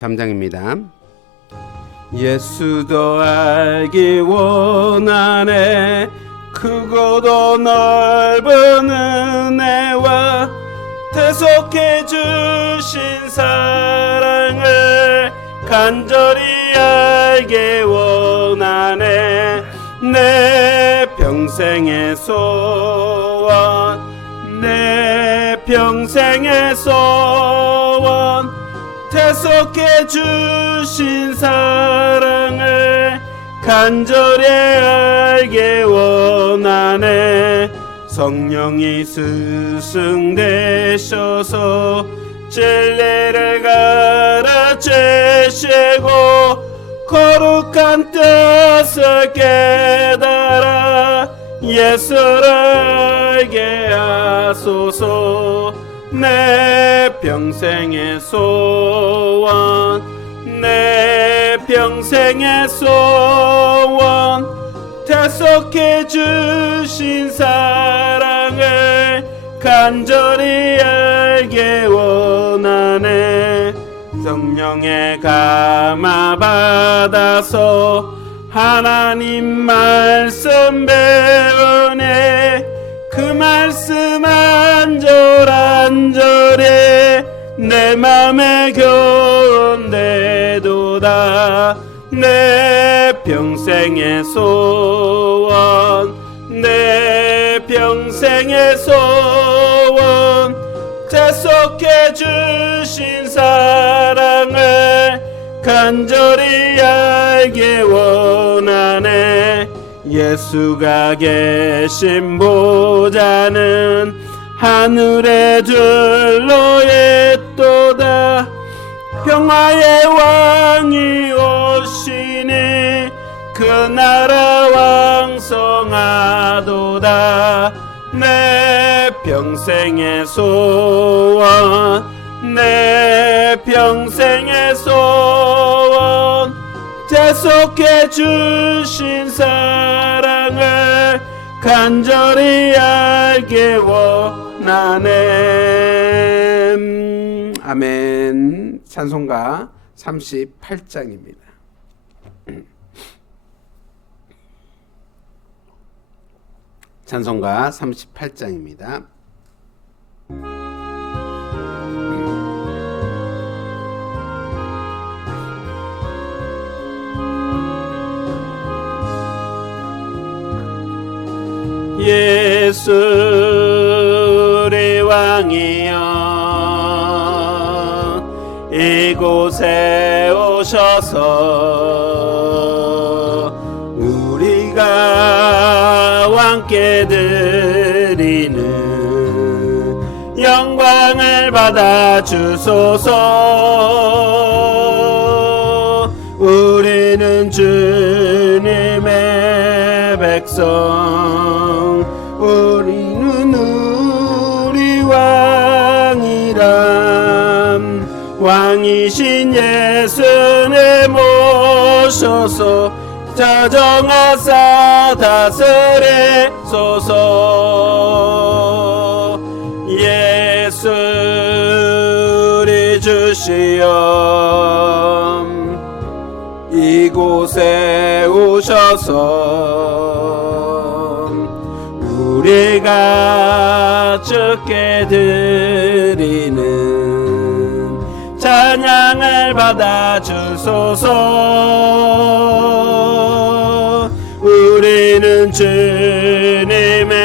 3장입니다. 예수도 알기 원하네. 크고도 넓은 은혜와 대속해 주신 사랑을 간절히 알게 원하네. 내 평생의 소원, 내 평생의 소원, 대속해 주신 사랑을 간절히 알게 원하네. 성령이 스승되셔서 진리를 가르치시고 거룩한 뜻을 깨달아 예수를 알게 하소서. 내 평생의 소원, 내 평생의 소원, 대속해 주신 사랑을 간절히 알게 원하네. 성령의 감화 받아서 하나님 말씀 배우네. 그 말씀 안절안절히 내 맘에 교훈되도다. 내 평생의 소원, 내 평생의 소원, 대속해 주신 사랑을 간절히 알게 원하네. 예수가 계신 보좌는 하늘에 둘러있도다. 평화의 왕이 오시니 그 나라 왕성하도다. 내 평생의 소원, 내 평생의 소원, 대속해 주신 사랑을 간절히 알게 원하네. 아멘. 찬송가 38장입니다. 찬송가 38장입니다. 예수 우리 왕이여 이곳에 오셔서 우리가 왕께 드리는 영광을 받아 주소서. 우리는 주님의 백성, 우리는 우리 왕이람. 왕이신 예수님 모셔서 자정하사 다스리소서. 예수 우리 주시여 이곳에 오셔서 우리가 주께 드리는 찬양을 받아 주소서. 우리는 주님의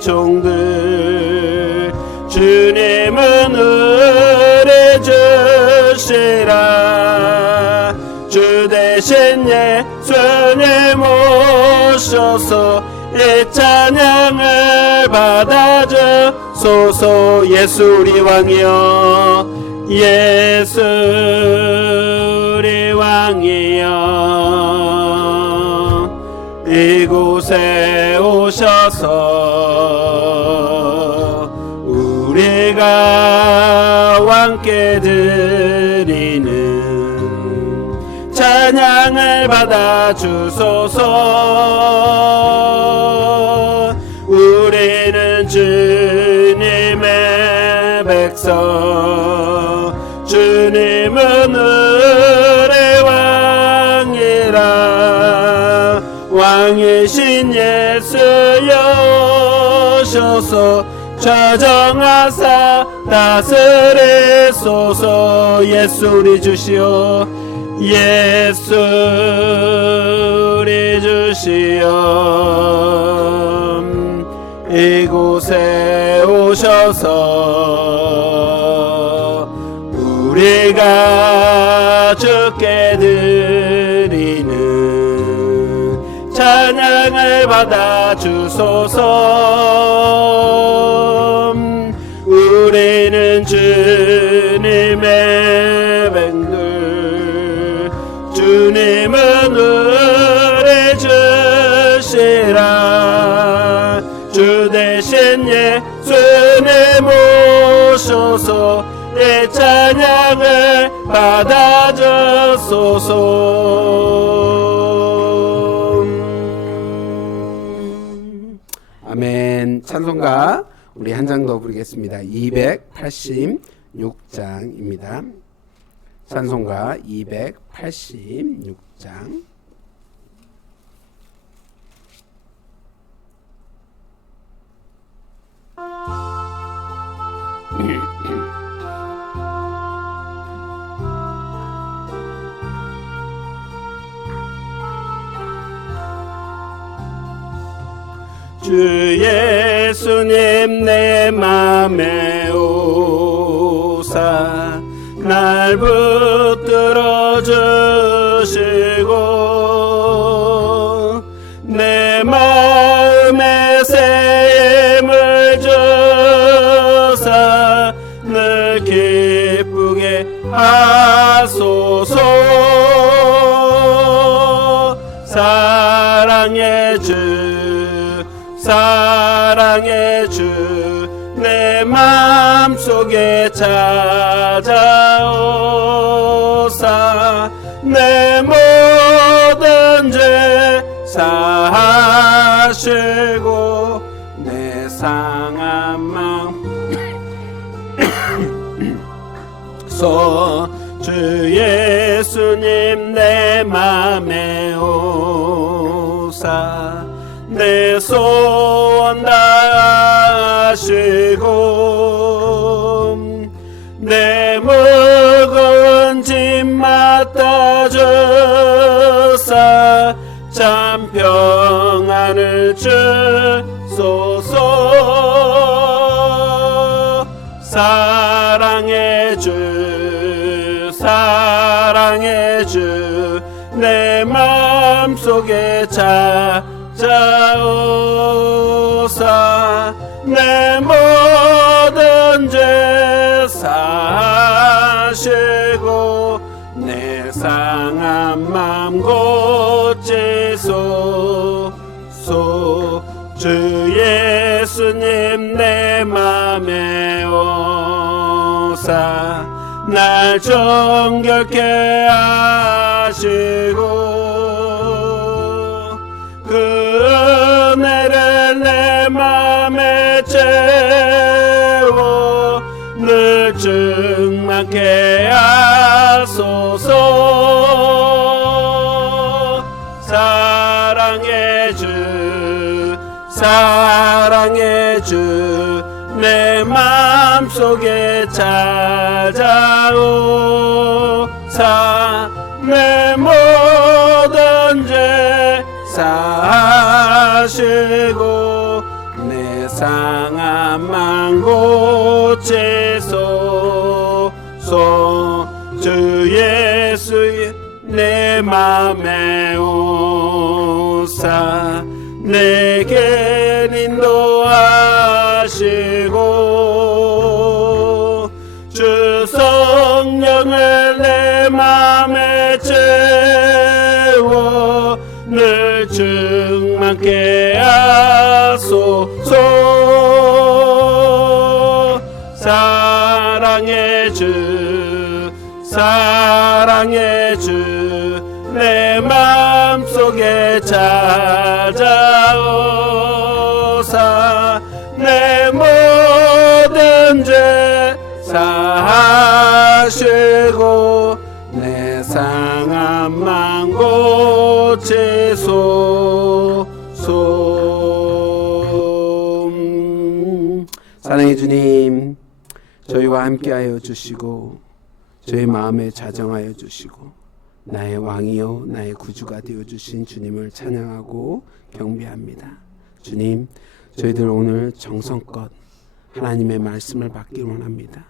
종들, 주님은 우리 주시라. 주 대신 예수님 오셔서 이 찬양을 받아 주소서. 예수 우리 왕이여, 예수 우리 왕이여 이곳에 오셔서 우리가 왕께 드리는 찬양을 받아 주소서. 우리는 주님의 백성, 주님은 대신 예수여셔서 저정하사 다스리소서. 예수 우리 주시오, 예수 우리 주시오. 이곳에 오셔서 우리가 주께 드리는 찬양을 받아 주소서. 우리는 주님의 뱅글, 주님은 우리 주시라. 주 대신 예수님 오셔서 이 찬양을 받아 주소서. 아멘. 찬송가 우리 한 장 더 부르겠습니다. 286장입니다. 찬송가 286장. 주 예수님 내 맘에 오사 날 붙들어 주시고 내 마음에 새 힘을 주사 늘 기쁘게 하소서. 사랑의 주 사랑의 주 내 맘속에 찾아오사 내 모든 죄 사하시고 내 상한 마음 주 예수님 내 맘에 오사 내 소원 다하시고 내 무거운 짐 맡아주사 참 평안을 주소서. 사랑의 주 사랑의 주 내 맘속에 찾아오사 내 모든 죄 사하시고 내 상한 맘 고치소서. 주 예수님 내 맘에 오사 날 정결케 하시고 그 은혜를 내 맘에 채워 늘 충만케 하소서. 사랑의 주 사랑의 주 내 맘속에 찾아오사 내 모든 죄 사하시고 내 상한 맘 고치소서. 주 예수 내 맘에 오사 내게 인도하시고 주 성령을 내 맘에 채워 늘 충만케 하소서. 사랑의 주 사랑의 주 내 맘속에 찾아오사 내 모든 죄 사하시고 내 상한 맘 고치소서. 사랑해 주님, 저희와 함께하여 주시고 저희 마음에 자정하여 주시고 나의 왕이요 나의 구주가 되어 주신 주님을 찬양하고 경배합니다. 주님, 저희들 오늘 정성껏 하나님의 말씀을 받기를 원합니다.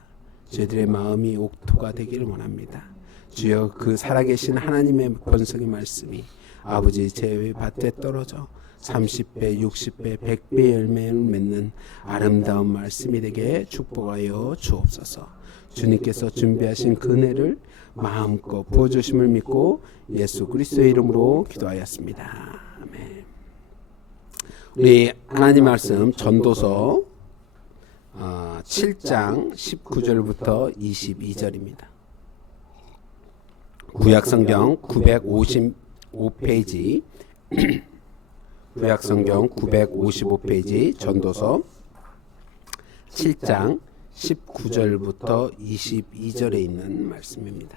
저희들의 마음이 옥토가 되기를 원합니다. 주여, 그 살아계신 하나님의 권성의 말씀이 아버지 제 밭에 떨어져 30배, 60배, 100배 열매를 맺는 아름다운 말씀이 되게 축복하여 주옵소서. 주님께서 준비하신 그 은혜를 마음껏 부어주심을 믿고 예수 그리스도의 이름으로 기도하였습니다. 아멘. 우리 하나님 말씀 전도서 7장 19절부터 22절입니다. 구약성경 955페이지 구약성경 955페이지 전도서 7장 19절부터 22절에 있는 말씀입니다.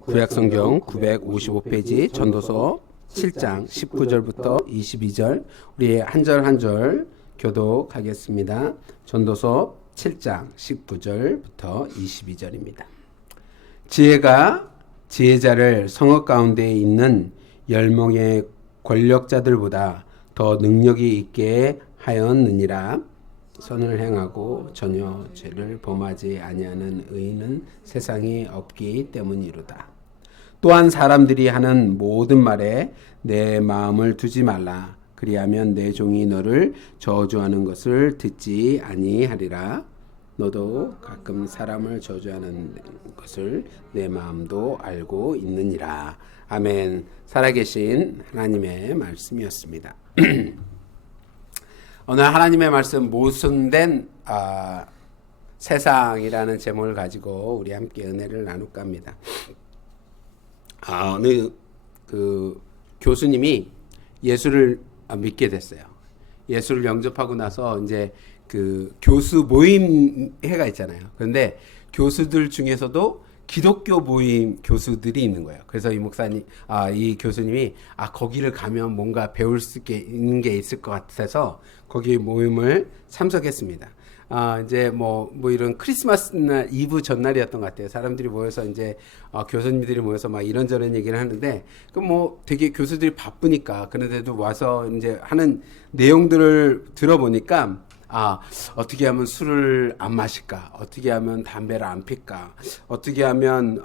구약성경 955페이지 전도서 7장 19절부터 22절 우리 한 절 한 절 교독하겠습니다. 전도서 7장 19절부터 22절입니다. 지혜가 지혜자를 성읍 가운데 있는 10명의 권력자들보다 더 능력이 있게 하였느니라. 선을 행하고 전혀 죄를 범하지 아니하는 의인은 세상에 없기 때문이로다. 또한 사람들이 하는 모든 말에 내 마음을 두지 말라. 그리하면 내 종이 너를 저주하는 것을 듣지 아니하리라. 너도 가끔 사람을 저주하는 것을 내 마음도 알고 있느니라. 아멘. 살아계신 하나님의 말씀이었습니다. 오늘 하나님의 말씀 모순된 세상이라는 제목을 가지고 우리 함께 은혜를 나눌까 합니다. 어느 그 교수님이 예수를 믿게 됐어요. 예수를 영접하고 나서 이제 그 교수 모임회가 있잖아요. 그런데 교수들 중에서도 기독교 모임 교수들이 있는 거예요. 그래서 이 목사님, 이 교수님이 거기를 가면 뭔가 배울 수 있는 게 있을 것 같아서 거기 모임을 참석했습니다. 이제 뭐 이런 크리스마스 날 이브 전날이었던 것 같아요. 사람들이 모여서 이제 교수님들이 모여서 막 이런저런 얘기를 하는데 그 뭐 되게 교수들이 바쁘니까 그런데도 와서 이제 하는 내용들을 들어보니까 어떻게 하면 술을 안 마실까? 어떻게 하면 담배를 안 필까? 어떻게 하면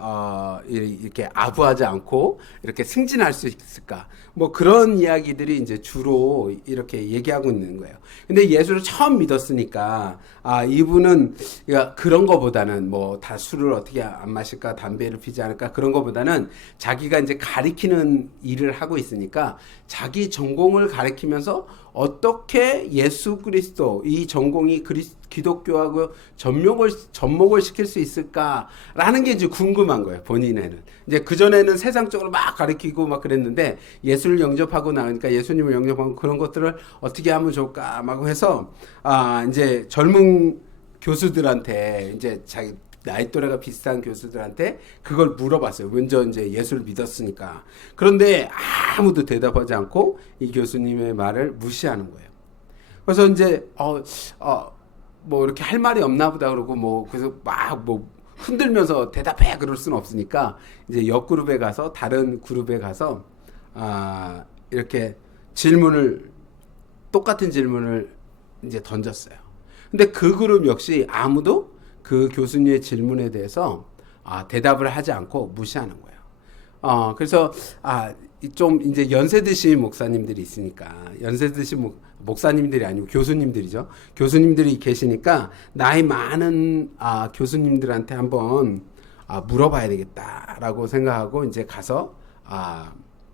이렇게 아부하지 않고 이렇게 승진할 수 있을까? 뭐 그런 이야기들이 이제 주로 이렇게 얘기하고 있는 거예요. 근데 예수를 처음 믿었으니까 이분은 그런 거보다는 뭐 다 술을 어떻게 안 마실까? 담배를 피지 않을까? 그런 거보다는 자기가 이제 가리키는 일을 하고 있으니까 자기 전공을 가리키면서 어떻게 예수 그리스도 이 전공이 기독교하고 접목을 시킬 수 있을까라는 게 이제 궁금한 거예요. 본인에는 이제 그 전에는 세상적으로 막 가르치고 막 그랬는데 예수를 영접하고 나니까 예수님을 영접하고 그런 것들을 어떻게 하면 좋을까 막 해서 이제 젊은 교수들한테 이제 자기 나이 또래가 비슷한 교수들한테 그걸 물어봤어요. 먼저 이제 예수를 믿었으니까. 그런데 아무도 대답하지 않고 이 교수님의 말을 무시하는 거예요. 그래서 이제 뭐 이렇게 할 말이 없나 보다 그러고 뭐 그래서 막 뭐 흔들면서 대답해 그럴 수는 없으니까 이제 옆 그룹에 가서 다른 그룹에 가서 이렇게 똑같은 질문을 이제 던졌어요. 근데 그 그룹 역시 아무도 그 교수님의 질문에 대해서 대답을 하지 않고 무시하는 거예요. 그래서 좀 이제 연세 드신 목사님들이 있으니까 연세 드신 목사님들이 아니고 교수님들이죠. 교수님들이 계시니까 나이 많은 교수님들한테 한번 물어봐야 되겠다라고 생각하고 이제 가서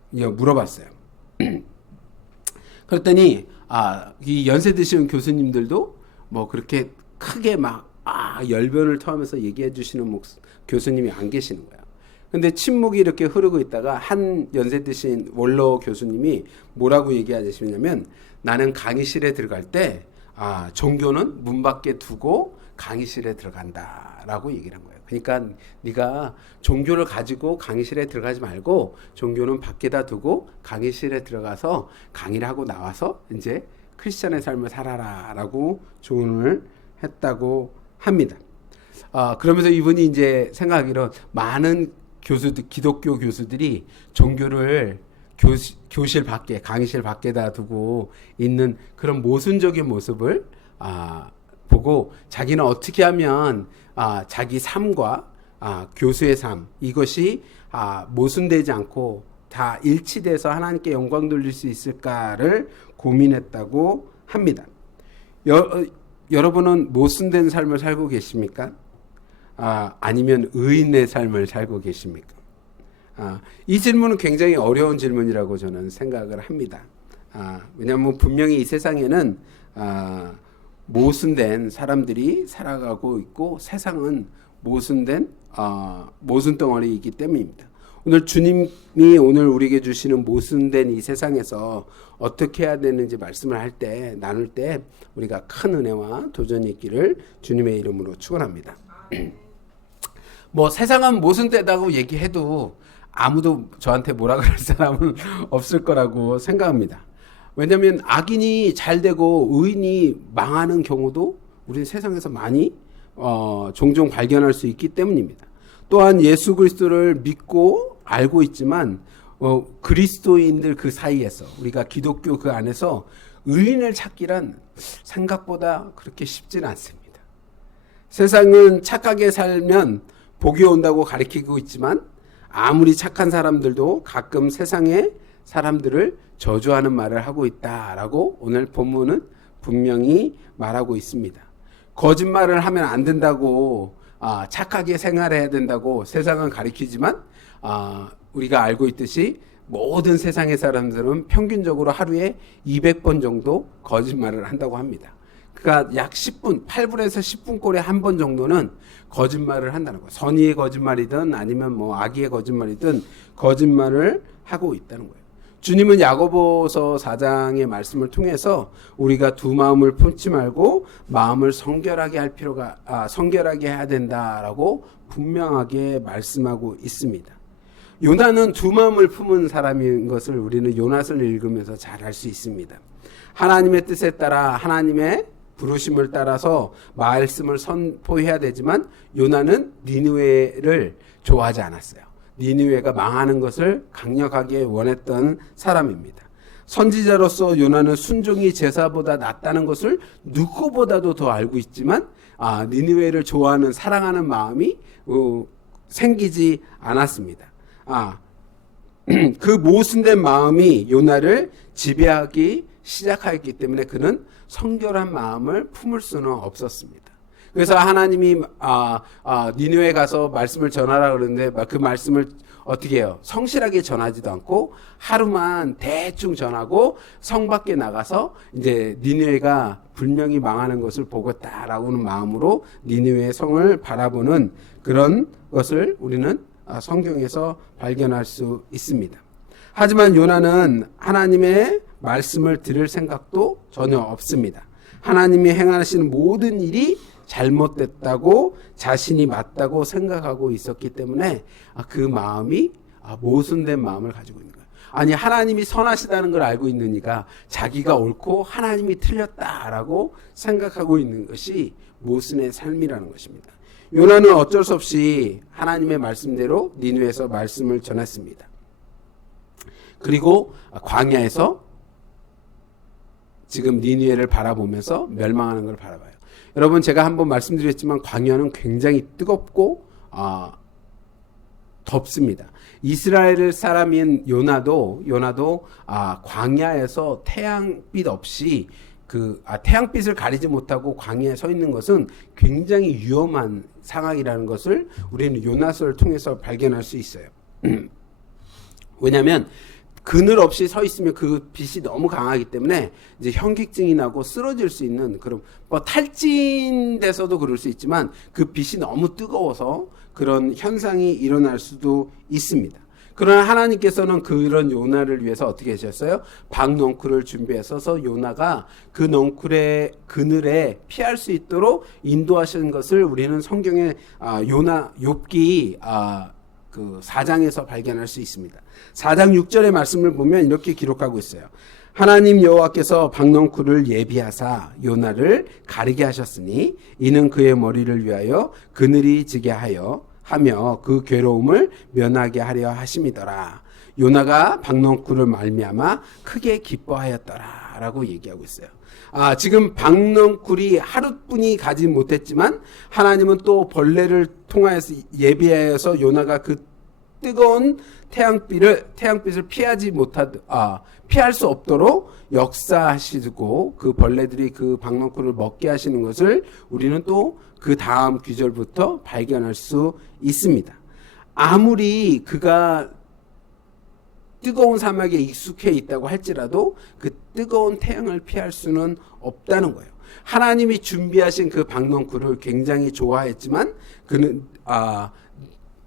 물어봤어요. 그랬더니 이 연세 드신 교수님들도 뭐 그렇게 크게 막 열변을 토하면서 얘기해 주시는 교수님이 안 계시는 거예요. 근데 침묵이 이렇게 흐르고 있다가 한 연세 드신 원로 교수님이 뭐라고 얘기하시냐면 나는 강의실에 들어갈 때 종교는 문 밖에 두고 강의실에 들어간다라고 얘기를 한 거예요. 그러니까 네가 종교를 가지고 강의실에 들어가지 말고 종교는 밖에다 두고 강의실에 들어가서 강의를 하고 나와서 이제 크리스천의 삶을 살아라라고 조언을 했다고 합니다. 그러면서 이분이 이제 생각하기로 많은 교수들, 기독교 교수들이 종교를 교실 밖에, 강의실 밖에다 두고 있는 그런 모순적인 모습을 보고 자기는 어떻게 하면 자기 삶과 교수의 삶 이것이 모순되지 않고 다 일치돼서 하나님께 영광 돌릴 수 있을까를 고민했다고 합니다. 여러분은 모순된 삶을 살고 계십니까? 아니면 의인의 삶을 살고 계십니까? 이 질문은 굉장히 어려운 질문이라고 저는 생각을 합니다. 왜냐하면 분명히 이 세상에는 모순된 사람들이 살아가고 있고 세상은 모순된 모순덩어리이기 때문입니다. 오늘 주님이 오늘 우리에게 주시는 모순된 이 세상에서 어떻게 해야 되는지 말씀을 할 때 나눌 때 우리가 큰 은혜와 도전이 있기를 주님의 이름으로 축원합니다. 뭐 세상은 모순되다고 얘기해도 아무도 저한테 뭐라 그럴 사람은 없을 거라고 생각합니다. 왜냐하면 악인이 잘 되고 의인이 망하는 경우도 우리 세상에서 많이 종종 발견할 수 있기 때문입니다. 또한 예수 그리스도를 믿고 알고 있지만 그리스도인들 그 사이에서 우리가 기독교 그 안에서 의인을 찾기란 생각보다 그렇게 쉽지는 않습니다. 세상은 착하게 살면 복이 온다고 가르치고 있지만 아무리 착한 사람들도 가끔 세상의 사람들을 저주하는 말을 하고 있다라고 오늘 본문은 분명히 말하고 있습니다. 거짓말을 하면 안 된다고 착하게 생활해야 된다고 세상은 가르치지만 우리가 알고 있듯이 모든 세상의 사람들은 평균적으로 하루에 200번 정도 거짓말을 한다고 합니다. 그러니까 약 10분, 8분에서 10분 꼴에 한 번 정도는 거짓말을 한다는 거예요. 선의의 거짓말이든 아니면 뭐 악의의 거짓말이든 거짓말을 하고 있다는 거예요. 주님은 야고보서 4장의 말씀을 통해서 우리가 두 마음을 품지 말고 마음을 성결하게 해야 된다라고 분명하게 말씀하고 있습니다. 요나는 두 마음을 품은 사람인 것을 우리는 요낫을 읽으면서 잘 알 수 있습니다. 하나님의 뜻에 따라 하나님의 부르심을 따라서 말씀을 선포해야 되지만 요나는 니느웨를 좋아하지 않았어요. 니느웨가 망하는 것을 강력하게 원했던 사람입니다. 선지자로서 요나는 순종이 제사보다 낫다는 것을 누구보다도 더 알고 있지만 니느웨를 좋아하는 사랑하는 마음이 생기지 않았습니다. 그 모순된 마음이 요나를 지배하기 시작하였기 때문에 그는 성결한 마음을 품을 수는 없었습니다. 그래서 하나님이 니느웨에 가서 말씀을 전하라 그러는데 그 말씀을 어떻게 해요? 성실하게 전하지도 않고 하루만 대충 전하고 성 밖에 나가서 이제 니느웨가 분명히 망하는 것을 보겠다라고는 마음으로 니느웨의 성을 바라보는 그런 것을 우리는 성경에서 발견할 수 있습니다. 하지만 요나는 하나님의 말씀을 들을 생각도 전혀 없습니다. 하나님이 행하시는 모든 일이 잘못됐다고 자신이 맞다고 생각하고 있었기 때문에 그 마음이 모순된 마음을 가지고 있는 거예요. 아니 하나님이 선하시다는 걸 알고 있느니까 자기가 옳고 하나님이 틀렸다라고 생각하고 있는 것이 모순의 삶이라는 것입니다. 요나는 어쩔 수 없이 하나님의 말씀대로 니느웨에서 말씀을 전했습니다. 그리고 광야에서 지금 니느웨를 바라보면서 멸망하는 걸 바라봐요. 여러분 제가 한번 말씀드렸지만 광야는 굉장히 뜨겁고 덥습니다. 이스라엘 사람인 요나도 광야에서 태양빛 없이 태양빛을 가리지 못하고 광야에 서 있는 것은 굉장히 위험한 상황이라는 것을 우리는 요나서를 통해서 발견할 수 있어요. 왜냐하면 그늘 없이 서 있으면 그 빛이 너무 강하기 때문에 이제 현기증이 나고 쓰러질 수 있는 그런 탈진돼서도 그럴 수 있지만 그 빛이 너무 뜨거워서 그런 현상이 일어날 수도 있습니다. 그러나 하나님께서는 그런 요나를 위해서 어떻게 하셨어요? 박넝쿨을 준비해서 요나가 그 넝쿨의 그늘에 피할 수 있도록 인도하시는 것을 우리는 성경의 요나 욥기 그 4장에서 발견할 수 있습니다. 4장 6절의 말씀을 보면 이렇게 기록하고 있어요. 하나님 여호와께서 박넝쿨을 예비하사 요나를 가리게 하셨으니 이는 그의 머리를 위하여 그늘이 지게 하며 그 괴로움을 면하게 하려 하심이더라. 요나가 박넝쿨을 말미암아 크게 기뻐하였더라라고 얘기하고 있어요. 지금 박넝쿨이 하루뿐이 가지 못했지만 하나님은 또 벌레를 통하여서 예비하여서 요나가 그 뜨거운 태양빛을 피할 수 없도록 역사하시고 그 벌레들이 그 박넝쿨을 먹게 하시는 것을 우리는 또 그 다음 구절부터 발견할 수 있습니다. 아무리 그가 뜨거운 사막에 익숙해 있다고 할지라도 그 뜨거운 태양을 피할 수는 없다는 거예요. 하나님이 준비하신 그 박넝쿨을 굉장히 좋아했지만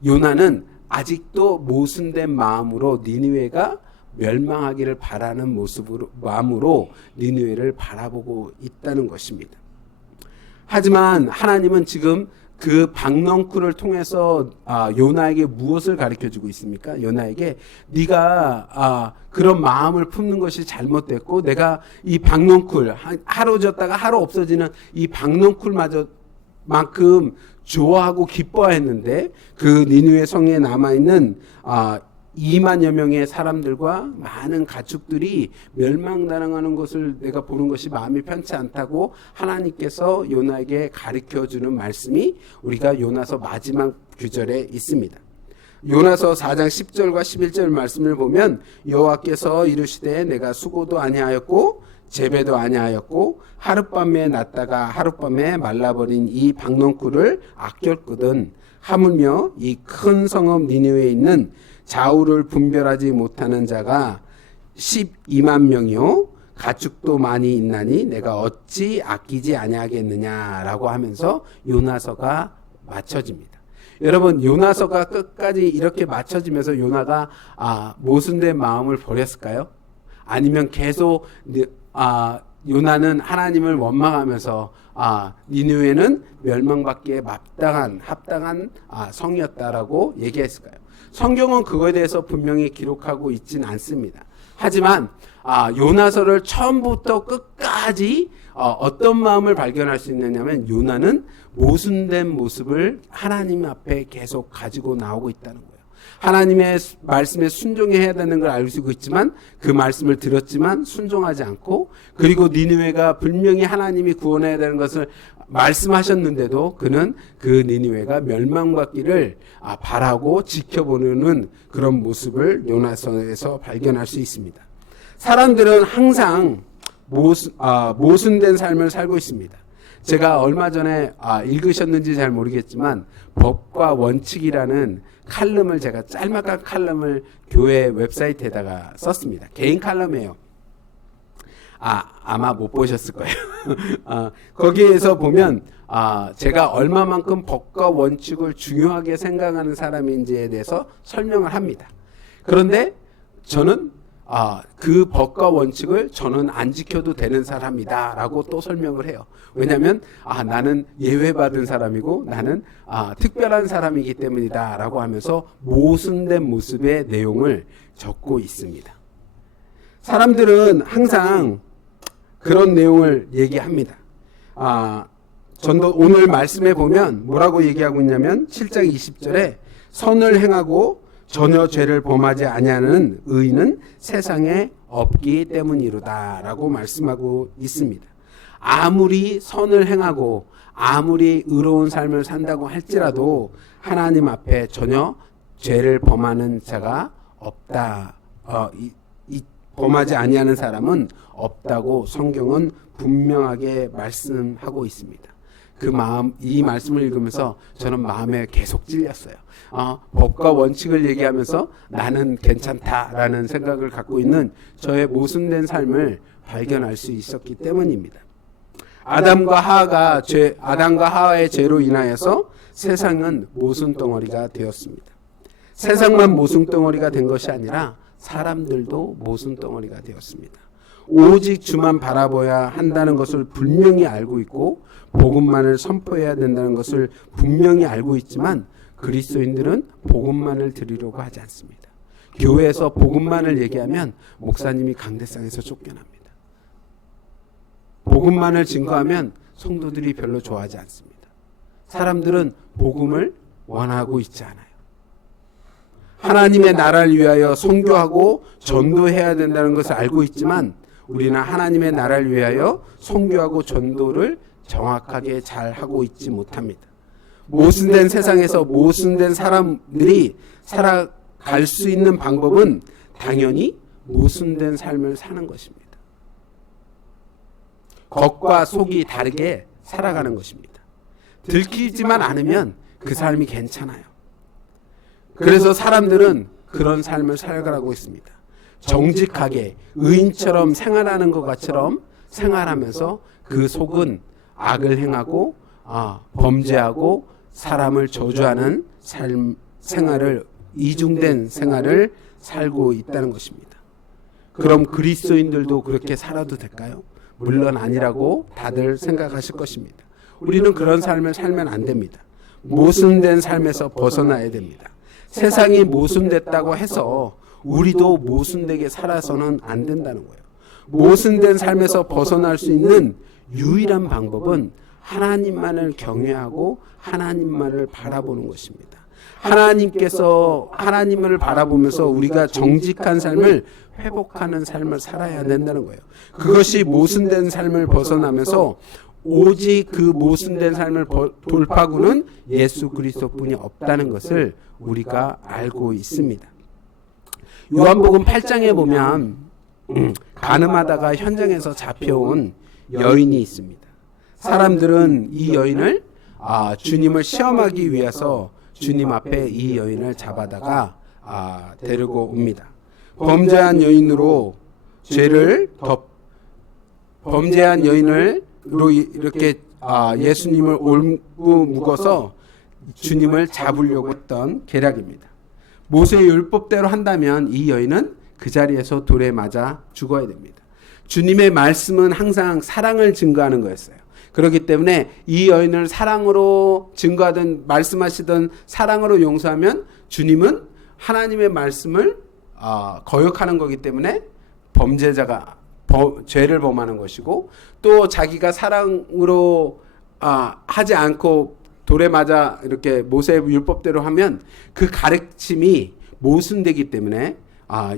요나는 아직도 모순된 마음으로 니느웨가 멸망하기를 바라는 마음으로 니느웨를 바라보고 있다는 것입니다. 하지만 하나님은 지금 그 박넝쿨을 통해서 요나에게 무엇을 가르쳐주고 있습니까? 요나에게 네가 그런 마음을 품는 것이 잘못됐고 내가 이 박넝쿨 하루 졌다가 하루 없어지는 이 박넝쿨만큼 좋아하고 기뻐했는데 그 니느웨 성에 남아있는 2만여 명의 사람들과 많은 가축들이 멸망당하는 것을 내가 보는 것이 마음이 편치 않다고 하나님께서 요나에게 가르쳐주는 말씀이 우리가 요나서 마지막 구절에 있습니다. 요나서 4장 10절과 11절 말씀을 보면 여호와께서 이르시되 내가 수고도 아니하였고 재배도 아니하였고 하룻밤에 났다가 하룻밤에 말라버린 이 박넝쿨을 아꼈거든 하물며 이 큰 성읍 니느웨에 있는 좌우를 분별하지 못하는 자가 12만 명이요 가축도 많이 있나니 내가 어찌 아끼지 아니하겠느냐라고 하면서 요나서가 맞춰집니다. 여러분 요나서가 끝까지 이렇게 맞춰지면서 요나가 모순된 마음을 버렸을까요? 아니면 계속 요나는 하나님을 원망하면서 니느웨는 멸망받기에 합당한 성이었다라고 얘기했을까요? 성경은 그거에 대해서 분명히 기록하고 있지는 않습니다. 하지만 요나서를 처음부터 끝까지 어떤 마음을 발견할 수 있느냐면 요나는 모순된 모습을 하나님 앞에 계속 가지고 나오고 있다는 거예요. 하나님의 말씀에 순종해야 되는 걸 알고 있지만 그 말씀을 들었지만 순종하지 않고 그리고 니느웨가 분명히 하나님이 구원해야 되는 것을 말씀하셨는데도 그는 그 니느웨가 멸망받기를 바라고 지켜보는 그런 모습을 요나서에서 발견할 수 있습니다. 사람들은 항상 모순된 삶을 살고 있습니다. 제가 얼마 전에 읽으셨는지 잘 모르겠지만 법과 원칙이라는 칼럼을 제가 짤막한 칼럼을 교회 웹사이트에다가 썼습니다. 개인 칼럼이에요. 아마 못 보셨을 거예요. 거기에서 보면 제가 얼마만큼 법과 원칙을 중요하게 생각하는 사람인지에 대해서 설명을 합니다. 그런데 저는 그 법과 원칙을 저는 안 지켜도 되는 사람이다 라고 또 설명을 해요. 왜냐하면 나는 예외받은 사람이고 나는 특별한 사람이기 때문이다 라고 하면서 모순된 모습의 내용을 적고 있습니다. 사람들은 항상 그런 내용을 얘기합니다. 전도 오늘 말씀에 보면 뭐라고 얘기하고 있냐면 7장 20절에 선을 행하고 전혀 죄를 범하지 아니하는 의인은 세상에 없기 때문이로다 라고 말씀하고 있습니다. 아무리 선을 행하고 아무리 의로운 삶을 산다고 할지라도 하나님 앞에 전혀 죄를 범하는 자가 없다. 범하지 아니하는 사람은 없다고 성경은 분명하게 말씀하고 있습니다. 이 말씀을 읽으면서 저는 마음에 계속 찔렸어요. 법과 원칙을 얘기하면서 나는 괜찮다라는 생각을 갖고 있는 저의 모순된 삶을 발견할 수 있었기 때문입니다. 아담과 하와의 죄로 인하여서 세상은 모순 덩어리가 되었습니다. 세상만 모순덩어리가 된 것이 아니라 사람들도 모순덩어리가 되었습니다. 오직 주만 바라봐야 한다는 것을 분명히 알고 있고 복음만을 선포해야 된다는 것을 분명히 알고 있지만 그리스도인들은 복음만을 드리려고 하지 않습니다. 교회에서 복음만을 얘기하면 목사님이 강대상에서 쫓겨납니다. 복음만을 증거하면 성도들이 별로 좋아하지 않습니다. 사람들은 복음을 원하고 있지 않아요. 하나님의 나라를 위하여 선교하고 전도해야 된다는 것을 알고 있지만 우리는 하나님의 나라를 위하여 선교하고 전도를 정확하게 잘 하고 있지 못합니다. 모순된 세상에서 모순된 사람들이 살아갈 수 있는 방법은 당연히 모순된 삶을 사는 것입니다. 겉과 속이 다르게 살아가는 것입니다. 들키지만 않으면 그 삶이 괜찮아요. 그래서 사람들은 그런 삶을 살아가고 있습니다. 정직하게 의인처럼 생활하는 것처럼 생활하면서 그 속은 악을 행하고 범죄하고 사람을 저주하는 생활을 이중된 생활을 살고 있다는 것입니다. 그럼 그리스도인들도 그렇게 살아도 될까요? 물론 아니라고 다들 생각하실 것입니다. 우리는 그런 삶을 살면 안 됩니다. 모순된 삶에서 벗어나야 됩니다. 세상이 모순됐다고 해서 우리도 모순되게 살아서는 안 된다는 거예요. 모순된 삶에서 벗어날 수 있는 유일한 방법은 하나님만을 경외하고 하나님만을 바라보는 것입니다. 하나님을 바라보면서 우리가 정직한 삶을 회복하는 삶을 살아야 된다는 거예요. 그것이 모순된 삶을 벗어나면서 오직 그 모순된 삶을 돌파구는 예수 그리스도뿐이 없다는 것을 우리가 알고 있습니다. 요한복음 8장에 보면 간음하다가 현장에서 잡혀온 여인이 있습니다. 사람들은 이 여인을 주님을 시험하기 위해서 주님 앞에 이 여인을 잡아다가 데리고 옵니다. 범죄한 여인으로 이렇게 예수님을 올고 묶어서 주님을 잡으려고 했던 계략입니다. 모세의 율법대로 한다면 이 여인은 그 자리에서 돌에 맞아 죽어야 됩니다. 주님의 말씀은 항상 사랑을 증거하는 거였어요. 그렇기 때문에 이 여인을 사랑으로 증거하든 말씀하시던 사랑으로 용서하면 주님은 하나님의 말씀을 거역하는 거기 때문에 범죄자가 죄를 범하는 것이고 또 자기가 사랑으로 하지 않고 돌에 맞아 이렇게 모세의 율법대로 하면 그 가르침이 모순되기 때문에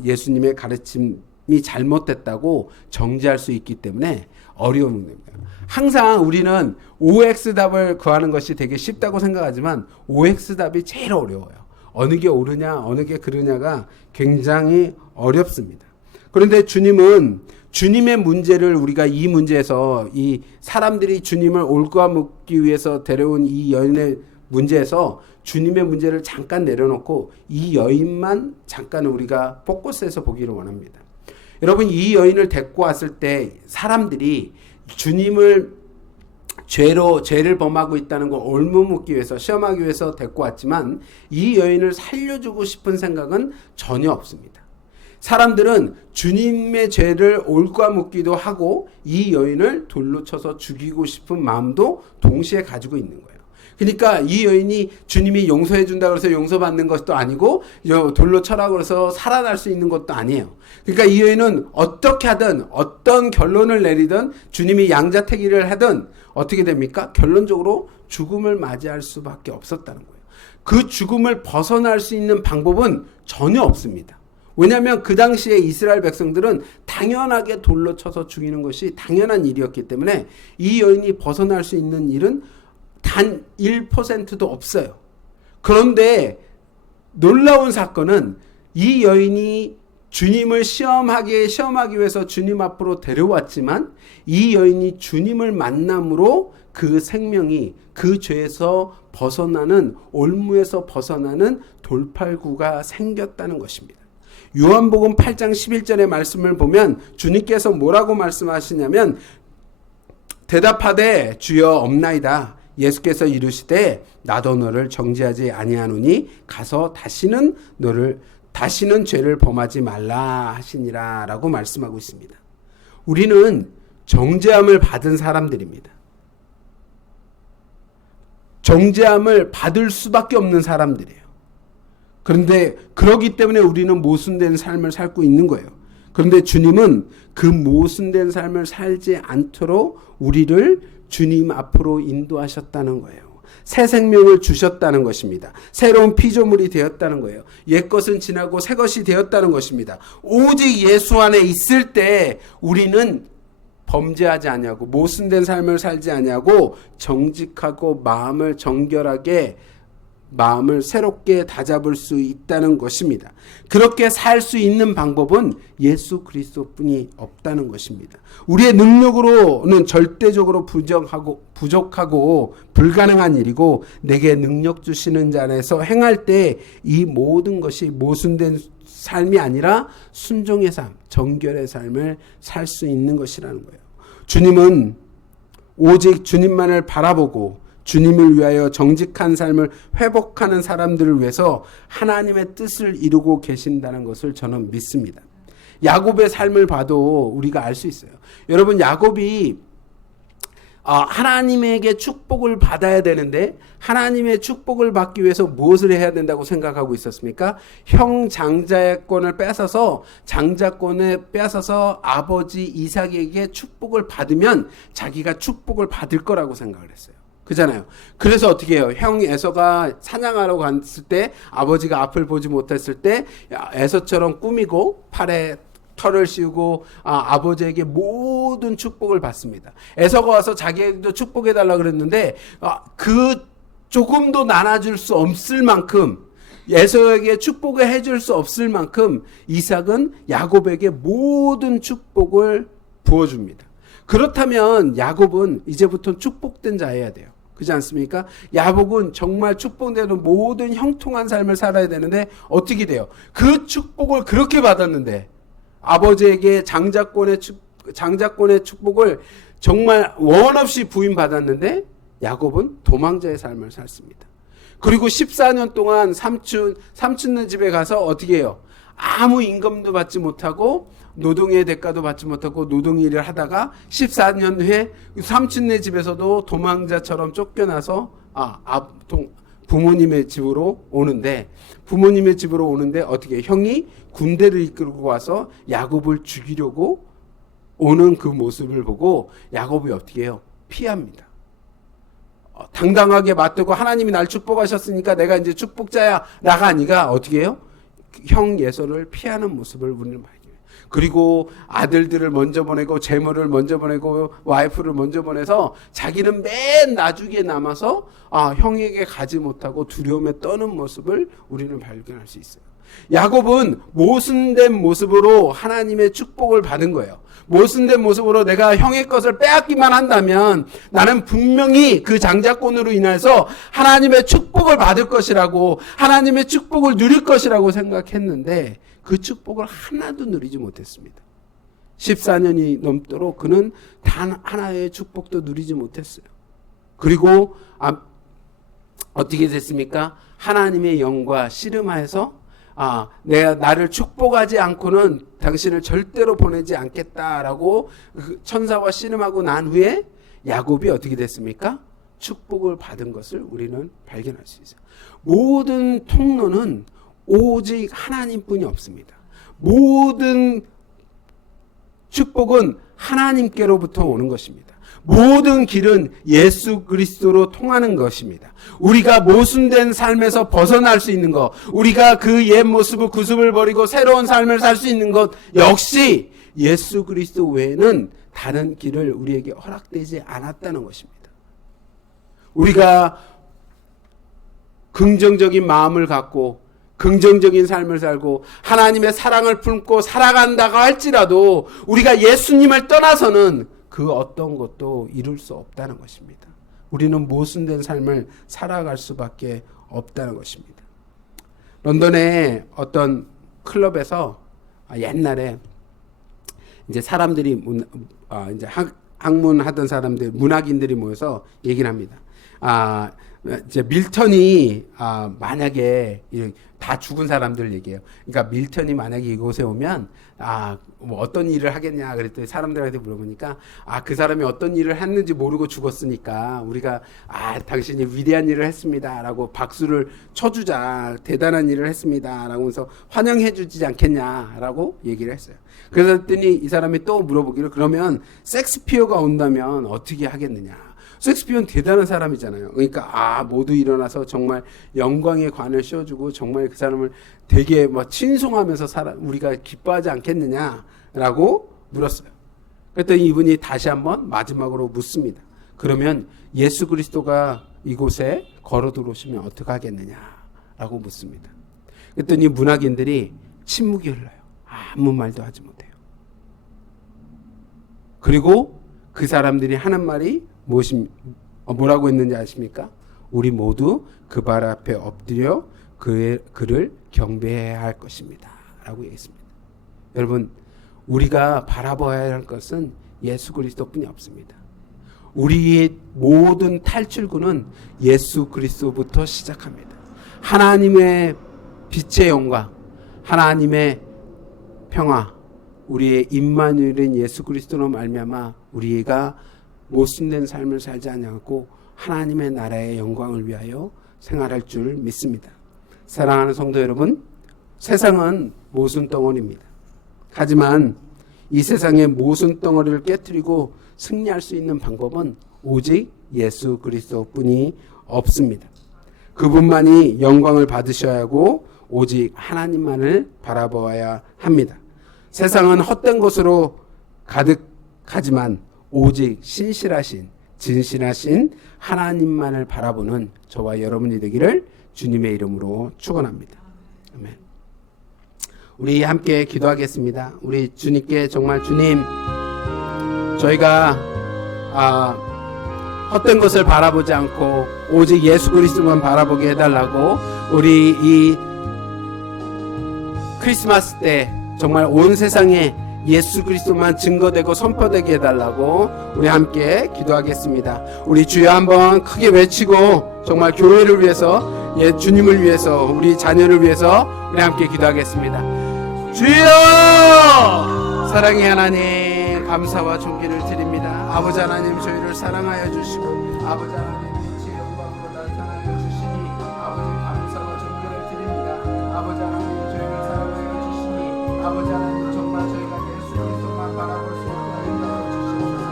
예수님의 가르침이 잘못됐다고 정죄할 수 있기 때문에 어려운 겁니다. 항상 우리는 OX답을 구하는 것이 되게 쉽다고 생각하지만 OX답이 제일 어려워요. 어느 게 옳으냐 어느 게 그르냐가 굉장히 어렵습니다. 그런데 주님은 주님의 문제를 우리가 이 문제에서 이 사람들이 주님을 올과 묻기 위해서 데려온 이 여인의 문제에서 주님의 문제를 잠깐 내려놓고 이 여인만 잠깐 우리가 포커스해서 보기를 원합니다. 여러분 이 여인을 데리고 왔을 때 사람들이 주님을 죄를 범하고 있다는 걸 올무묻기 위해서 시험하기 위해서 데리고 왔지만 이 여인을 살려주고 싶은 생각은 전혀 없습니다. 사람들은 주님의 죄를 올과 묻기도 하고 이 여인을 돌로 쳐서 죽이고 싶은 마음도 동시에 가지고 있는 거예요. 그러니까 이 여인이 주님이 용서해 준다고 해서 용서받는 것도 아니고 돌로 쳐라고 해서 살아날 수 있는 것도 아니에요. 그러니까 이 여인은 어떻게 하든 어떤 결론을 내리든 주님이 양자택일을 하든 어떻게 됩니까? 결론적으로 죽음을 맞이할 수밖에 없었다는 거예요. 그 죽음을 벗어날 수 있는 방법은 전혀 없습니다. 왜냐하면 그 당시에 이스라엘 백성들은 당연하게 돌로 쳐서 죽이는 것이 당연한 일이었기 때문에 이 여인이 벗어날 수 있는 일은 단 1%도 없어요. 그런데 놀라운 사건은 이 여인이 주님을 시험하기 위해서 주님 앞으로 데려왔지만 이 여인이 주님을 만남으로 그 생명이 그 죄에서 벗어나는 올무에서 벗어나는 돌팔구가 생겼다는 것입니다. 요한복음 8장 11절의 말씀을 보면 주님께서 뭐라고 말씀하시냐면 대답하되 주여 없나이다. 예수께서 이르시되 나도 너를 정죄하지 아니하노니 가서 다시는 죄를 범하지 말라 하시니라 라고 말씀하고 있습니다. 우리는 정죄함을 받은 사람들입니다. 정죄함을 받을 수밖에 없는 사람들이에요. 그런데 그러기 때문에 우리는 모순된 삶을 살고 있는 거예요. 그런데 주님은 그 모순된 삶을 살지 않도록 우리를 주님 앞으로 인도하셨다는 거예요. 새 생명을 주셨다는 것입니다. 새로운 피조물이 되었다는 거예요. 옛것은 지나고 새것이 되었다는 것입니다. 오직 예수 안에 있을 때 우리는 범죄하지 아니하고 모순된 삶을 살지 아니하고 정직하고 마음을 정결하게 마음을 새롭게 다잡을 수 있다는 것입니다. 그렇게 살 수 있는 방법은 예수 그리스도뿐이 없다는 것입니다. 우리의 능력으로는 절대적으로 부족하고 불가능한 일이고 내게 능력 주시는 자 안에서 행할 때 이 모든 것이 모순된 삶이 아니라 순종의 삶, 정결의 삶을 살 수 있는 것이라는 거예요. 주님은 오직 주님만을 바라보고 주님을 위하여 정직한 삶을 회복하는 사람들을 위해서 하나님의 뜻을 이루고 계신다는 것을 저는 믿습니다. 야곱의 삶을 봐도 우리가 알 수 있어요. 여러분, 야곱이 하나님에게 축복을 받아야 되는데 하나님의 축복을 받기 위해서 무엇을 해야 된다고 생각하고 있었습니까? 형 장자권을 뺏어서 아버지 이삭에게 축복을 받으면 자기가 축복을 받을 거라고 생각을 했어요. 그잖아요. 그래서 어떻게 해요? 형 에서가 사냥하러 갔을 때 아버지가 앞을 보지 못했을 때 에서처럼 꾸미고 팔에 털을 씌우고 아버지에게 모든 축복을 받습니다. 에서가 와서 자기에게도 축복해달라 그랬는데 그 조금도 나눠줄 수 없을 만큼 에서에게 축복을 해줄 수 없을 만큼 이삭은 야곱에게 모든 축복을 부어줍니다. 그렇다면 야곱은 이제부터 축복된 자여야 돼요. 그렇지 않습니까? 야곱은 정말 축복되는 모든 형통한 삶을 살아야 되는데 어떻게 돼요? 그 축복을 그렇게 받았는데 아버지에게 장자권의 축복을 정말 원 없이 부인받았는데 야곱은 도망자의 삶을 살습니다. 그리고 14년 동안 삼촌네 집에 가서 어떻게 해요? 아무 임금도 받지 못하고 노동의 대가도 받지 못하고 노동일을 하다가 14년 후에 삼촌네 집에서도 도망자처럼 쫓겨나서 부모님의 집으로 오는데 어떻게 형이 군대를 이끌고 와서 야곱을 죽이려고 오는 그 모습을 보고 야곱이 어떻게 해요? 피합니다. 당당하게 맞대고 하나님이 날 축복하셨으니까 내가 이제 축복자야 라가 아니라 어떻게 해요? 형 예서를 피하는 모습을 우리는 발견해요. 그리고 아들들을 먼저 보내고 재물을 먼저 보내고 와이프를 먼저 보내서 자기는 맨 나중에 남아서 형에게 가지 못하고 두려움에 떠는 모습을 우리는 발견할 수 있어요. 야곱은 모순된 모습으로 하나님의 축복을 받은 거예요. 모순된 모습으로 내가 형의 것을 빼앗기만 한다면 나는 분명히 그 장자권으로 인해서 하나님의 축복을 받을 것이라고, 하나님의 축복을 누릴 것이라고 생각했는데 그 축복을 하나도 누리지 못했습니다. 14년이 넘도록 그는 단 하나의 축복도 누리지 못했어요. 그리고 어떻게 됐습니까? 하나님의 영과 씨름하여서 내가 나를 축복하지 않고는 당신을 절대로 보내지 않겠다라고 천사와 씨름하고 난 후에 야곱이 어떻게 됐습니까? 축복을 받은 것을 우리는 발견할 수 있어요. 모든 통로는 오직 하나님뿐이 없습니다. 모든 축복은 하나님께로부터 오는 것입니다. 모든 길은 예수 그리스도로 통하는 것입니다. 우리가 모순된 삶에서 벗어날 수 있는 것, 우리가 그 옛 모습을 구습을 버리고 새로운 삶을 살 수 있는 것 역시 예수 그리스도 외에는 다른 길을 우리에게 허락되지 않았다는 것입니다. 우리가 긍정적인 마음을 갖고 긍정적인 삶을 살고 하나님의 사랑을 품고 살아간다고 할지라도 우리가 예수님을 떠나서는 그 어떤 것도 이룰 수 없다는 것입니다. 우리는 모순된 삶을 살아갈 수밖에 없다는 것입니다. 런던의 어떤 클럽에서 옛날에 이제 사람들이 이제 학문하던 사람들, 문학인들이 모여서 얘기를 합니다. 이제 밀턴이 만약에 다 죽은 사람들 얘기해요. 그러니까 밀턴이 만약에 이곳에 오면 뭐 어떤 일을 하겠냐 그랬더니 사람들한테 물어보니까 그 사람이 어떤 일을 했는지 모르고 죽었으니까 우리가 당신이 위대한 일을 했습니다라고 박수를 쳐주자, 대단한 일을 했습니다라고 해서 환영해주지 않겠냐라고 얘기를 했어요. 그랬더니 이 사람이 또 물어보기를 그러면 섹스피어가 온다면 어떻게 하겠느냐. 섹스피어는 대단한 사람이잖아요. 그러니까 모두 일어나서 정말 영광의 관을 씌워주고 정말 그 사람을 되게 막 친송하면서 우리가 기뻐하지 않겠느냐라고 물었어요. 그랬더니 이분이 다시 한번 마지막으로 묻습니다. 그러면 예수 그리스도가 이곳에 걸어 들어오시면 어떻게 하겠느냐라고 묻습니다. 그랬더니 문학인들이 침묵이 흘러요. 아무 말도 하지 못해요. 그리고 그 사람들이 하는 말이 뭐라고 했는지 아십니까? 우리 모두 그 발 앞에 엎드려 그를 경배해야 할 것입니다. 라고 얘기했습니다. 여러분, 우리가 바라봐야 할 것은 예수 그리스도뿐이 없습니다. 우리의 모든 탈출구는 예수 그리스도부터 시작합니다. 하나님의 빛의 영광, 하나님의 평화, 우리의 임마누엘인 예수 그리스도로 말미암아 우리가 모순된 삶을 살지 않고 하나님의 나라의 영광을 위하여 생활할 줄 믿습니다. 사랑하는 성도 여러분, 세상은 모순 덩어리입니다. 하지만 이 세상의 모순 덩어리를 깨뜨리고 승리할 수 있는 방법은 오직 예수 그리스도뿐이 없습니다. 그분만이 영광을 받으셔야 하고 오직 하나님만을 바라보아야 합니다. 세상은 헛된 것으로 가득하지만 오직 신실하신 진실하신 하나님만을 바라보는 저와 여러분이 되기를 주님의 이름으로 축원합니다. 아멘. 우리 함께 기도하겠습니다. 우리 주님께 정말 주님, 저희가 헛된 것을 바라보지 않고 오직 예수 그리스도만 바라보게 해달라고 우리 이 크리스마스 때 정말 온 세상에 예수 그리스도만 증거되고 선포되게 해달라고 우리 함께 기도하겠습니다. 우리 주여 한번 크게 외치고 정말 교회를 위해서 주님을 위해서 우리 자녀를 위해서 우리 함께 기도하겠습니다. 주여! 사랑의 하나님 감사와 존귀를 드립니다. 아버지 하나님 저희를 사랑하여 주시고 아버지 하나님 빛의 영광으로 나타나여 주시니 아버지 감사와 존귀를 드립니다. 아버지 하나님 저희를 사랑하여 주시니 아버지 하나님 정말 저희가 예수 그리스도만 바라볼 수 있도록 인도하여 주시옵소서.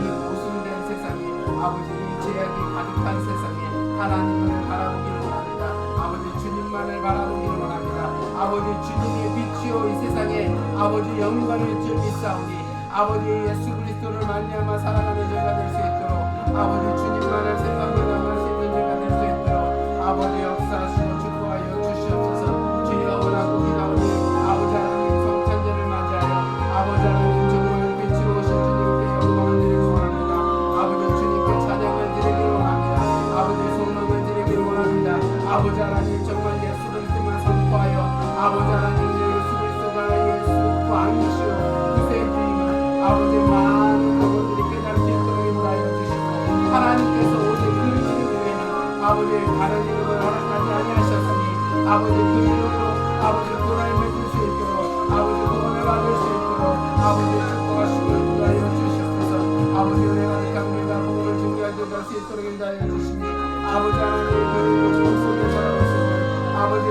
이 모순된 세상에 아버지 이 제약이 가득한 세상에 하나님을 바라보기를 원합니다. 아버지 주님만을 바라보기를 원합니다. 아버지 주님의 빛이요 이 세상에 아버지 영광일 줄 믿사오니 아버지 예수 그리스도를 말미암아 살아가는 저희가 될 수 있도록 아버지 주님만을 세상에 남을 수 있는 저희가 될 수 있도록 아버지 역사하시고 축복하여 주시옵소서. 주여 원하고 기도하오니 아버지 하나님 성탄절을 맞이하여 아버지 하나님 정말 빛으로 오신 주님께 영광을 드리기 원합니다. 아버지 주님께 찬양을 드리기 원합니다. 아버지 소망을 드리기 원합니다. 아버지 하나님 정말 예수 그리스도만 선포하여 아버지 하나님 예수 그리스도가 예수 왕이시오 구세주이마 아버지 많은 영혼들이 깨달을 수 있도록 인도하여 주시고 하나님께서 오직 그 이름 외에는 아버지 다른 이름을 허락하지 아니하셨으니 아버지 그 이름으로 아버지 구원을 맺을 수 있도록 아버지 구원을 받을 수 있도록 아버지 축복하시고 인도하여 주시옵소서. 아버지 은혜가 감사가 복음을 증거하여 될 수 있도록 인도하여 주시니 아버지 하나님 그 속에 살아갈 수 있는 아버지 그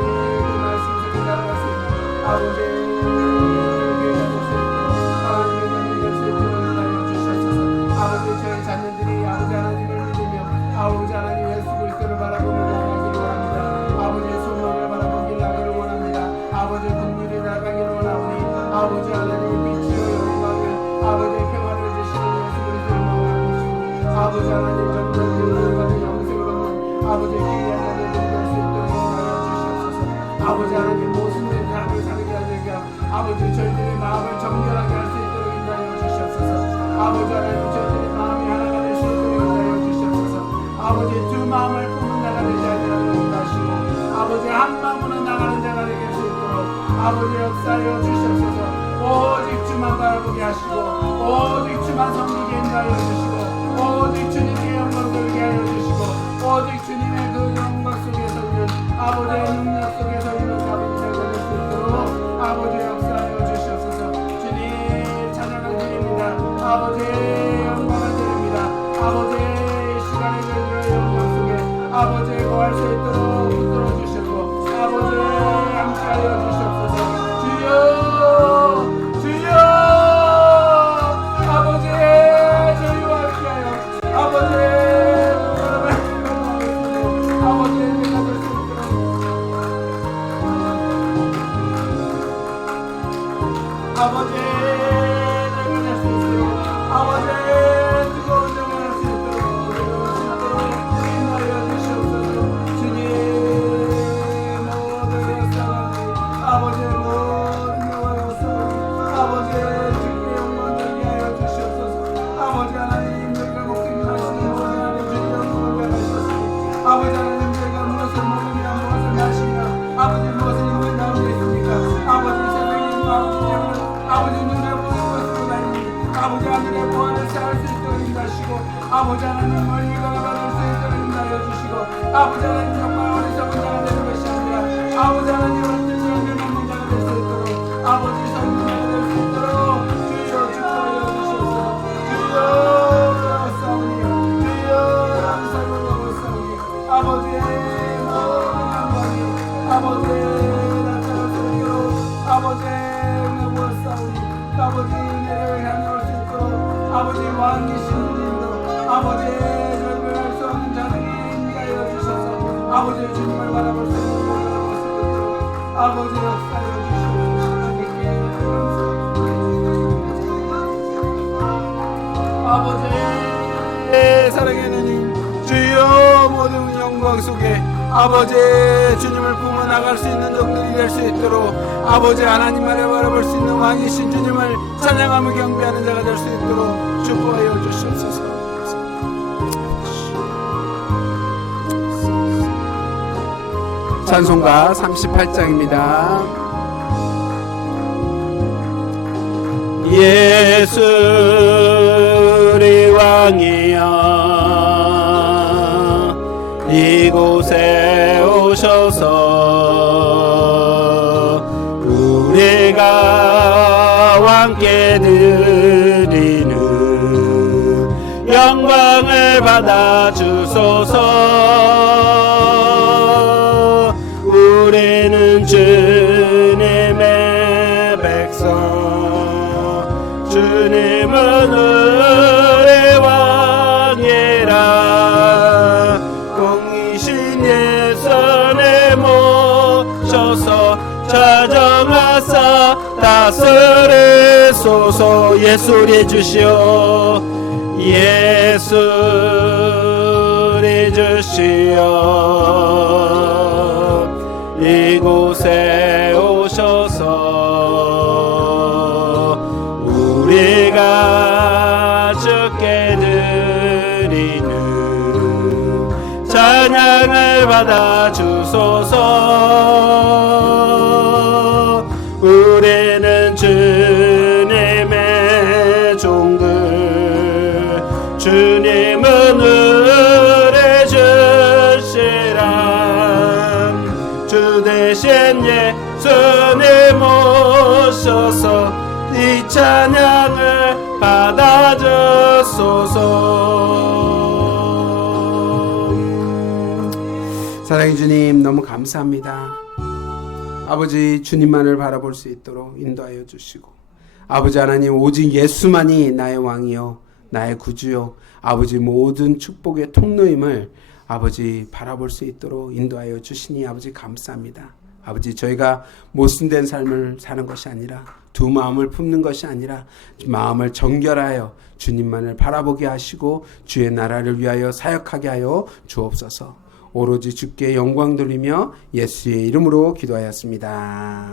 말씀 속에 살아갈 수 있는 아버지 아버지 하나님 예수 그리스도를 바라보며 나아가기를 원합니다. 아버지의 소망을 바라보기를 나가기를 원합니다. 아버지의 국률이 나가기를 원하오니 아버지 하나님 빛이요 영광을 아버지의 평화를 주시는 예수 그리스도를 나아가시고 아버지 하나님 정말 영광을 받은 영생을 얻는 아버지의 귀한 자들 될 수 있도록 인도하여 주시옵소서. 아버지 하나님 모순된 삶을 살게 하시고 아버지 저희들의 마음을 정결하게 할 수 있도록 인도하여 주시옵소서. 아버지 하나님 저희들의 마음이 하나가 될 수 있도록 인도하여 주시옵소서. 아버지 두 마음을 품은 자가 되지 않도록 하시고 아버지 한 마음으로 나가는 자가 되게 할 수 있도록 아버지 역사하여 주시옵소서. 오직 주만 바라보게 하시고 오직 주만 섬기게 인도하여 주시고 오직 주님께 영광 돌게 하여 주시고 오직 주님의 그 영광 속에서 우리는 아버지의 능력 속에서 우리는 아버지를 받을 수 있도록 아버지 역사하여 주시옵소서. 주님 찬양을 드립니다. 아버지의 영광을 드립니다. 아버지의 시간의 별들의 영광 속에 아버지의 거할 수 있도록 붙들어 주시고 아버지 함께하여 주시옵소서. 주여 주여 아버지의 저희와 함께하여 아버지의 아버지의 내가 될 수 있도록 아버지의 내가 될 수 있도록 아버지의 뜨거운 영을 할 수 있도록 인하여 주시옵소서. 주님 모든 역사는 아버지의 모든 역사는 아버지의 주님의 영광 되게 하여 주시옵소서. 아버지 하나님 저희가 목숨이 하시는 모든 하나님 주의 영광을 배가시옵소서. 아버지 하나님 저희가 무엇을 먹으며 무엇을 마시며 아버지 무엇을 입는 가운데 있습니까? 아버지 세상의 아버지 때문에 아버지 눈에 보는 것으로 다니니 아버지 하늘의 보안을 쌓을 수 있도록 인도하시고 아버지 하나님 멀리가 받을 수 있도록 인도하여 주시고 아버지 하나님 정말 어리석은 자가 되는 것이 아니라 아버지 하나님 완전 정결 없는 자가 될 수 있도록 아버지 성령 자가 될 수 있도록 주여 축복하여 주시옵소서. 주여 싸우니 주여 감사하고 싸우니 아버지의 모든 영광이 아버지의 나타날 수 있도록 아버지의 너무 싸우니 아버지 은혜를 향해 올 수 있도록 아버지 왕이신 주님도 아버지의 절별할 수 없는 자들이 인가하여 주셔서 아버지의 주님을 바라볼 수 있도록 바라볼 수 있도록 아버지 역사하여 주시옵소서. 주님께 감사합니다. 아버지의 사랑의 하나님 주여 모든 영광 속에 아버지의 주님을 품어 나갈 수 있는 종들이 될 수 있도록 아버지 하나님만을 바라볼 수 있는 왕이신 주님을 찬양하며 경배하는 자가 될 수 있도록 축복하여 주시옵소서. 찬송가 38장입니다. 예수 우리 왕이여 이곳에 오셔서 우리가 왕께 드리는 영광을 받아 주소서. 우리는 주님의 백성 주님은 우리 왕이라 공이신 예수를 모셔서 자정하사 다스리소서. 예수리 주시오 예수리 주시오 이곳에 오셔서 우리가 주께 드리는 찬양을 받아 주소서. 우리는 주님의 종들 주님은 우리 주시란 주 대신 예수님 모셔서 이 찬양을 받아 주소서. 사랑의 주님 너무 감사합니다. 아버지 주님만을 바라볼 수 있도록 인도하여 주시고 아버지 하나님 오직 예수만이 나의 왕이요 나의 구주요 아버지 모든 축복의 통로임을 아버지 바라볼 수 있도록 인도하여 주시니 아버지 감사합니다. 아버지 저희가 모순된 삶을 사는 것이 아니라 두 마음을 품는 것이 아니라 마음을 정결하여 주님만을 바라보게 하시고 주의 나라를 위하여 사역하게 하여 주옵소서. 오로지 주께 영광 돌리며 예수의 이름으로 기도하였습니다.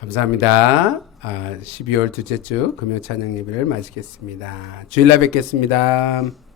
감사합니다. 12월 둘째 주 금요 찬양 예배를 마치겠습니다. 주일날 뵙겠습니다.